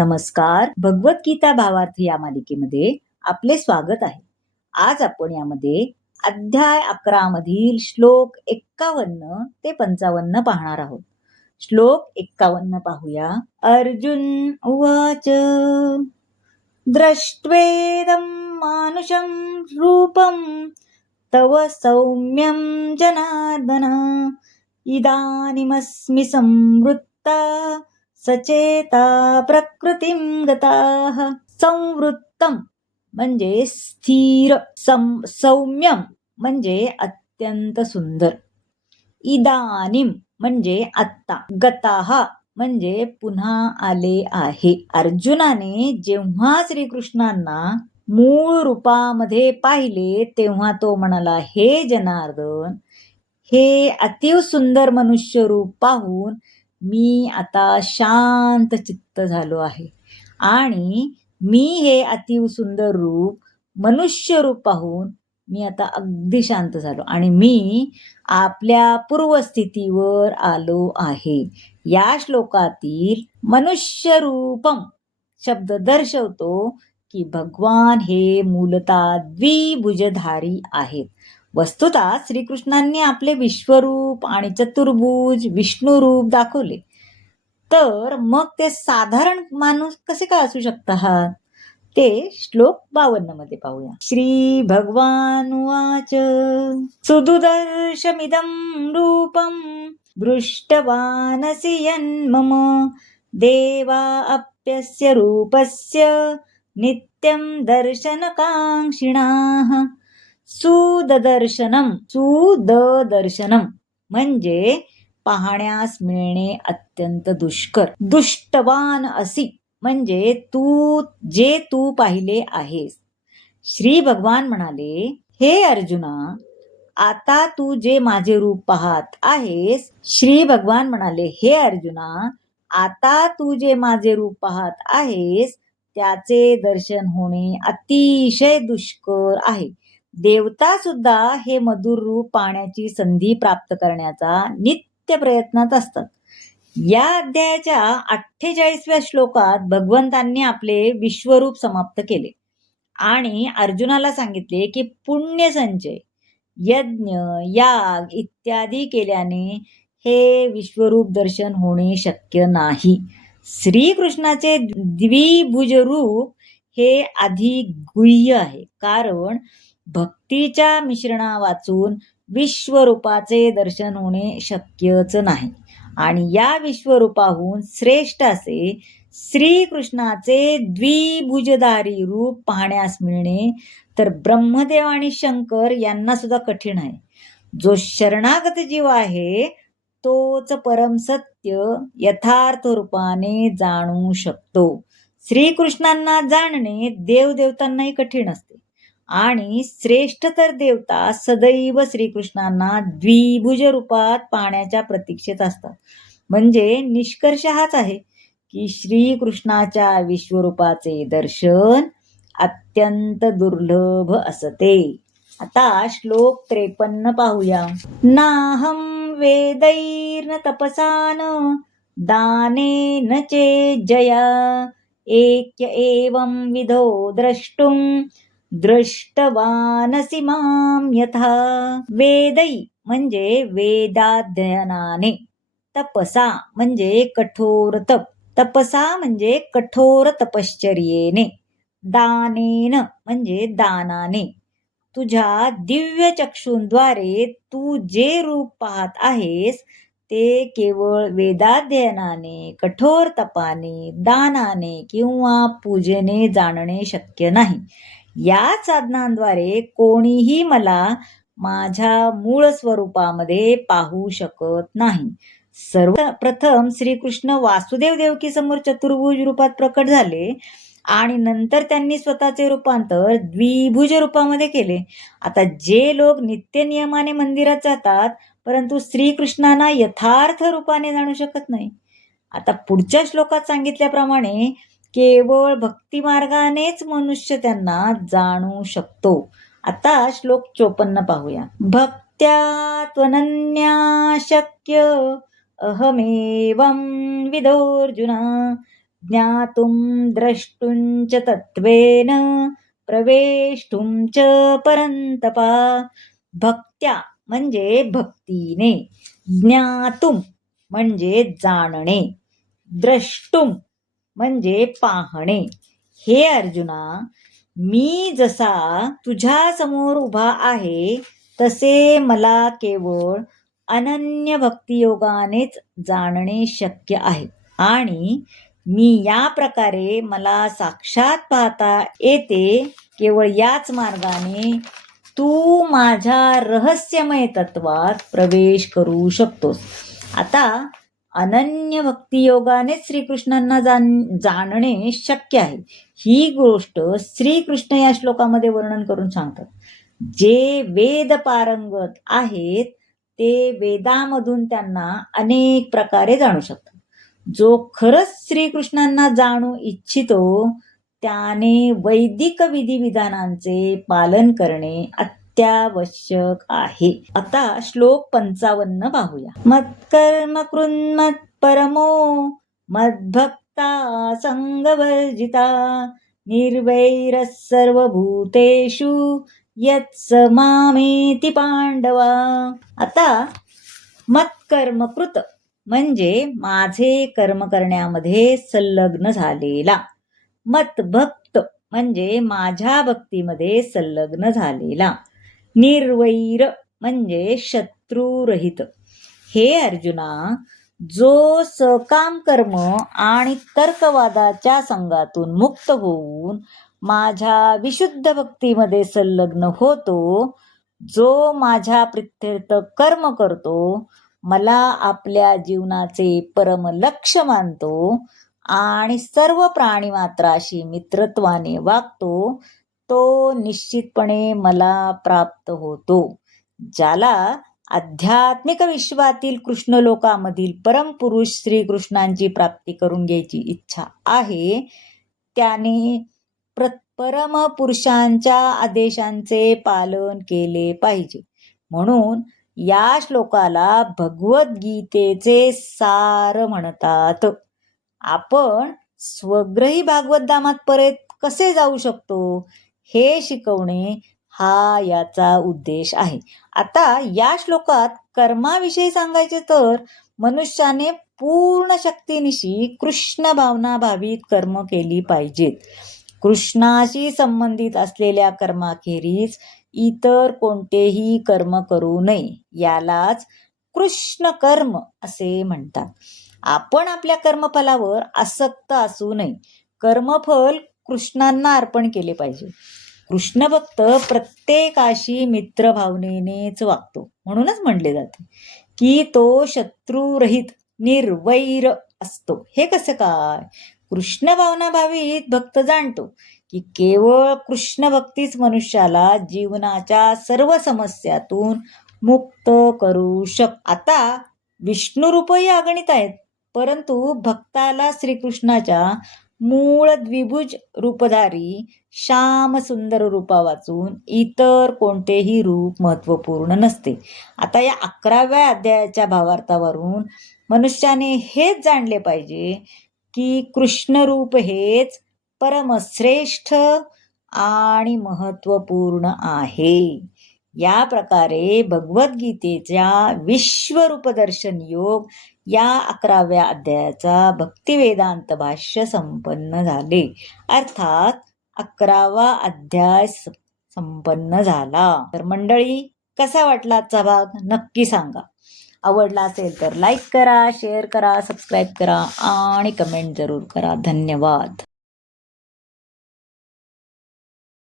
नमस्कार. भगवद्गीता भावार्थ या मालिकेमध्ये आपले स्वागत आहे. आज आपण यामध्ये अध्याय 11 मधील श्लोक 51 ते 55 पाहणार आहोत. श्लोक 51 पाहूया. अर्जुन उवाच दृष्ट्वेदं मानुषं रूपं तव सौम्यं जनार्दन इदानीमस्मि संवृत्ता सचेता प्रकृतीं गताः. संवृत्तम म्हणजे स्थिर, सौम्यम म्हणजे अत्यंत सुंदर, इदानीम म्हणजे आत्ता, गताः म्हणजे पुन्हा आले आहे. अर्जुनाने जेव्हा श्रीकृष्णांना मूळ रूपामध्ये पाहिले तेव्हा तो म्हणाला, हे जनार्दन, हे अतिव सुंदर मनुष्य रूप पाहून मी आता शांत चित्त झालो आहे आणि मी हे अतिव सुंदर रूप मनुष्य रूप पाहून मी आता अगदी शांत झालो आणि मी आपल्या पूर्वस्थितीवर आलो आहे. या श्लोकातील मनुष्य रूपम शब्द दर्शवतो की भगवान हे मूलतः द्विभुजधारी आहेत. वस्तुतः श्रीकृष्णांनी आपले विश्वरूप आणि चतुर्भुज विष्णू रूप दाखवले, तर मग ते साधारण माणूस कसे काय असू शकतात ते श्लोक 52 मध्ये पाहूया. श्री भगवान उवाच सुदुदर्शमिदं रूपं दृष्टवानसि यन्मम देवा अप्यस्य रूपस्य नित्यं दर्शनकांक्षिणाः. सुदर्शनम म्हणजे पाहण्यास मिळणे अत्यंत दुष्कर. दुष्टवान असी म्हणजे तू पाहिले आहेस. श्री भगवान म्हणाले, हे अर्जुना, आता तू जे माझे रूप पाहत आहेस. श्री भगवान म्हणाले, हे अर्जुना, आता तू जे माझे रूप पाहत आहेस त्याचे दर्शन होणे अतिशय दुष्कर आहे. देवता सुद्धा हे मधुर रूप पाहण्याची संधी प्राप्त करण्याचा नित्य प्रयत्नात असतात. या अध्यायाच्या 48व्या श्लोकात भगवंतांनी आपले विश्वरूप समाप्त केले आणि अर्जुनाला सांगितले की पुण्य संचय, यज्ञ, याग इत्यादी केल्याने हे विश्वरूप दर्शन होणे शक्य नाही. श्रीकृष्णाचे द्विभुज रूप हे अधिक गुह्य आहे, कारण भक्तीच्या मिश्रणा वाचून विश्वरूपाचे दर्शन होणे शक्यच नाही. आणि या विश्वरूपाहून श्रेष्ठ असे श्रीकृष्णाचे द्विभुजधारी रूप पाहण्यास मिळणे तर ब्रह्मदेव आणि शंकर यांना सुद्धा कठीण आहे. जो शरणागत जीव आहे तोच परम सत्य यथार्थ रूपाने जाणू शकतो. श्रीकृष्णांना जाणणे देवदेवतांनाही कठीण असते आणि श्रेष्ठतर देवता सदैव श्रीकृष्णांना द्विभुज रूपात पाहण्याच्या प्रतीक्षेत असतात. म्हणजे निष्कर्ष हाच आहे की श्रीकृष्णाच्या विश्वरूपाचे दर्शन अत्यंत दुर्लभ असते. आता श्लोक 53 पाहूया. नाहं वेदैर्न तपसा न दानेन चेज्जया एक्य एवं विधो द्रष्टुं दृष्टवानसि मां यथा. वेदै म्हणजे वेदाध्ययनाने, तपसा म्हणजे कठोर तप, तपसा म्हणजे कठोर तपश्चर्येने, दानेन म्हणजे दानाने. तुझ्या दिव्य चक्षुंद्वारे तू जे रूप पाहत आहेस ते केवळ वेदाध्ययनाने, कठोर तपाने, दानाने किंवा पूजेने जाणणे शक्य नाही. या साधनांद्वारे कोणीही मला माझ्या मूळ स्वरूपामध्ये पाहू शकत नाही. सर्वप्रथम श्रीकृष्ण वासुदेव देवकी समोर चतुर्भुज रूपात प्रकट झाले आणि नंतर त्यांनी स्वतःचे रूपांतर द्विभुज रूपामध्ये केले. आता जे लोक नित्य नियमाने मंदिरात जातात परंतु श्रीकृष्णांना यथार्थ रूपाने जाणू शकत नाही. आता पुढच्या श्लोकात सांगितल्याप्रमाणे केवळ भक्ती मार्गानेच मनुष्य त्यांना जाणू शकतो. आता श्लोक 54 पाहूया. भक्त्या त्वनन्या शक्य अहमेवं विदोर्जुन ज्ञातुं द्रष्टुं च तत्त्वेन प्रवेष्टुं च परन्तपा. भक्त्या म्हणजे भक्तीने, ज्ञातुम म्हणजे जाणणे, द्रष्टुम म्हणजे पाहणे. हे अर्जुना, मी जसा तुझ्या समोर उभा आहे तसे मला केवळ अनन्य भक्तियोगानेच जाणणे शक्य आहे आणि मी या प्रकारे मला साक्षात पाहता येते. केवळ याच मार्गाने तू माझ्या रहस्यमय तत्वात प्रवेश करू शकतोस. आता अनन्य भक्तियोगाने श्रीकृष्णांना जाणणे शक्य आहे, ही गोष्ट श्रीकृष्ण या श्लोकामध्ये वर्णन करून सांगतात. जे वेद पारंगत आहेत ते वेदामधून त्यांना अनेक प्रकारे जाणू शकतात. जो खरंच श्रीकृष्णांना जाणू इच्छितो त्याने वैदिक विधिविधानांचे पालन करणे अत्यावश्यक आहे. आता श्लोक 55 पाहूया. मत्कर्म कृन्मत् परमो मद्भक्ता संगवर्जिता निर्वैरः सर्वभूतेषु यत्स मामेति पांडवा. आता मत्कर्मकृत म्हणजे माझे कर्म करण्यामध्ये संलग्न झालेला, मतभक्त म्हणजे माझ्या भक्तीमध्ये संलग्न झालेला, निर्वैर म्हणजे शत्रुरहित. हे अर्जुना, जो सकाम कर्म आणि तर्कवादाच्या संघातून मुक्त होऊन माझ्या विशुद्ध भक्तीमध्ये संलग्न होतो, जो माझ्या प्रित्यर्थ कर्म करतो, मला आपल्या जीवनाचे परम लक्ष्य मानतो आणि सर्व प्राणीमात्राशी मित्रत्वाने वागतो, तो निश्चितपणे मला प्राप्त होतो. ज्याला आध्यात्मिक विश्वातील कृष्णलोकामधील परमपुरुष श्रीकृष्णांची प्राप्ती करून घ्यायची इच्छा आहे, त्याने परमपुरुषांच्या आदेशांचे पालन केले पाहिजे. म्हणून या श्लोकाला भगवद्गीतेचे सार म्हणतात. आपण स्वग्रही भागवतधामात परत कसे जाऊ शकतो हे शिकवणे हा याचा उद्देश आहे. आता या श्लोकात कर्माविषयी सांगायचे तर मनुष्याने पूर्ण शक्तीनिशी कृष्ण भावना भावित कर्म केली पाहिजेत. कृष्णाशी संबंधित असलेल्या कर्माखेरीज इतर कोणतेही कर्म करू नये. यालाच कृष्ण कर्म असे म्हणतात. आपण आपल्या कर्मफलावर आसक्त असू नये. कर्मफल कृष्णांना अर्पण केले पाहिजे. कृष्ण भक्त प्रत्येकाशी मित्र भावनेनेच वागतो. म्हणूनच म्हणले जाते की तो शत्रुरहित निर्वैर असतो. हे कसं काय? कृष्ण भावना भावित भक्त जाणतो की केवळ कृष्ण भक्तीच मनुष्याला जीवनाच्या सर्व समस्यातून मुक्त करू आता विष्णू रूपही अगणित आहेत, परंतु भक्ताला श्रीकृष्णाच्या मूळ द्विभुज रूपधारी श्याम सुंदर रूपा वाचून इतर कोणतेही रूप महत्वपूर्ण नसते. आता या 11व्या अध्यायाच्या भावार्थावरून मनुष्याने हेच जाणले पाहिजे की कृष्ण रूप हेच परमश्रेष्ठ आणि महत्वपूर्ण आहे. या प्रकारे भगवद्गीतेच्या विश्वरूप दर्शन योग या 11व्या अध्यायाचा भक्तिवेदांत भाष्य संपन्न झाले. अर्थात 11वा अध्याय संपन्न झाला. तर मंडळी, कसा वाटला आजचा भाग नक्की सांगा. आवडला असेल तर लाईक करा, शेअर करा, सबस्क्राईब करा आणि कमेंट जरूर करा. धन्यवाद.